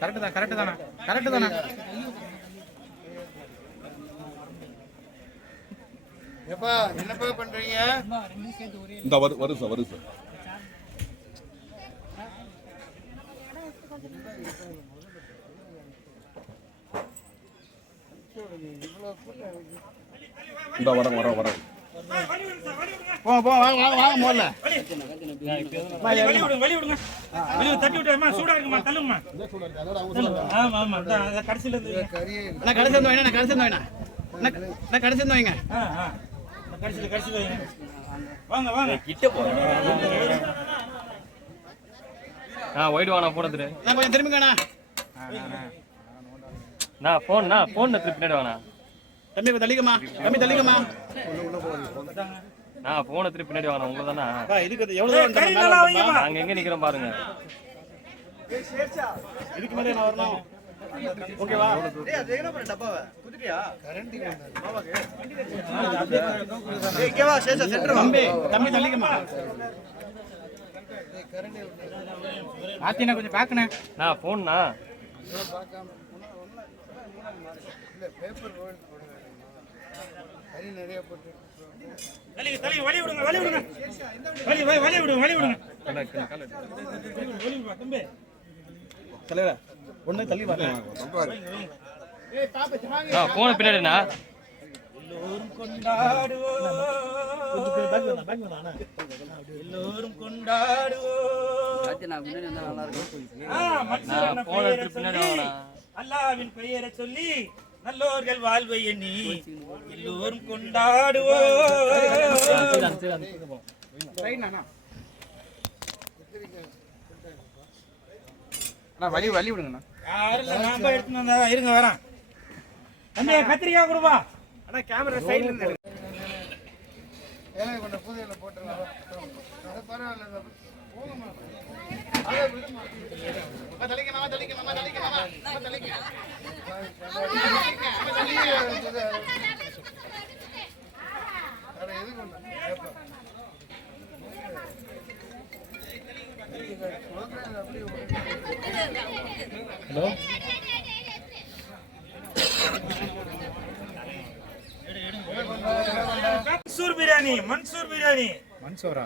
Correct தான் correct தானே correct தானே. எப்பா என்னப்பா பண்றீங்க? இந்த வரும் சார் வரும் சார். இந்த வர போ போ வாங்க வாங்க வாங்க முதல்ல வழி விடுங்க தட்டி விட்டுமா சூடா இருக்குமா தள்ளுங்கம்மா. ஆமா ஆமா கடைசியில இருந்து கடைசி வந்து வைங்க கடைசி வந்து வைங்க கடைசி வந்து வைங்க கடைசியில வைங்க. வாங்க வாங்க கிட்ட போறேன். ஒயிட் வாங்க போன் எடுத்துரு. நான் கொஞ்சம் திரும்பிங்கண்ணா. நான் போன் எடுத்து பின்னாடி வாங்க. தம்பி தள்ளிக்கமா தம்பி தள்ளிக்கமா. நான் போன் எடுத்து பின்னாடி வாங்க. உங்களை தானே இதுக்கு எவ்வளவு நாங்க எங்க நிக்கிறோம் பாருங்க. இதுக்கு மேலே நான் வரணும். ஓகேவா? டேய் அது எங்கடா போற டப்பாவை? குதிட்டியா? கரண்ட் மாவாக்கு. டேய் இங்க வா சேஷா சென்டர் தம்பி தம்பி தள்ளிக்கமா. டேய் கரண்ட் ஆத்தினா கொஞ்சம் பாக்கனே. நான் போன்னா பார்க்காம இல்ல பேப்பர் ரோல் போடுங்க. கறி நிறைய போட்டு தள்ளி வழி விடுங்க வழி விடுங்க தம்பி தலைவரா ஒண்ணு தள்ளி வரேன். ஏய் தாப்பே ஜாங்க. போன் பின்னாடினா எல்லோரும் கொண்டாடுவோம் எல்லோரும் கொண்டாடுவோம். நான் முன்னாடி வந்தா நல்லா இருக்கும். போன் எடுத்து பின்னாடி வாங்க. அல்லாஹ்வின் பெயரை சொல்லி நல்லோர்கள் வாழ்வை எண்ணி எல்லோரும் கொண்டாடுவோம். வழி வழி விடுங்கண்ணா. நான் போய் எடுத்து வந்தா இருங்க வரேன். தம்பி கத்திரிக்காய் கொடுப்பா. அண்ணா கேமரா சைடுல இருந்து ஏலே கொண்ட பூதையில போட்டுறலாம். அது பரவாயில்லை. போங்கம்மா. அத விடுமா. தள்ளிக்கமா தள்ளிக்கமா தள்ளிக்கமா தள்ளிக்க. அட எது கொண்ட ஏப்பா. ஹலோ மன்சூர் பிரியாணி மன்சூரா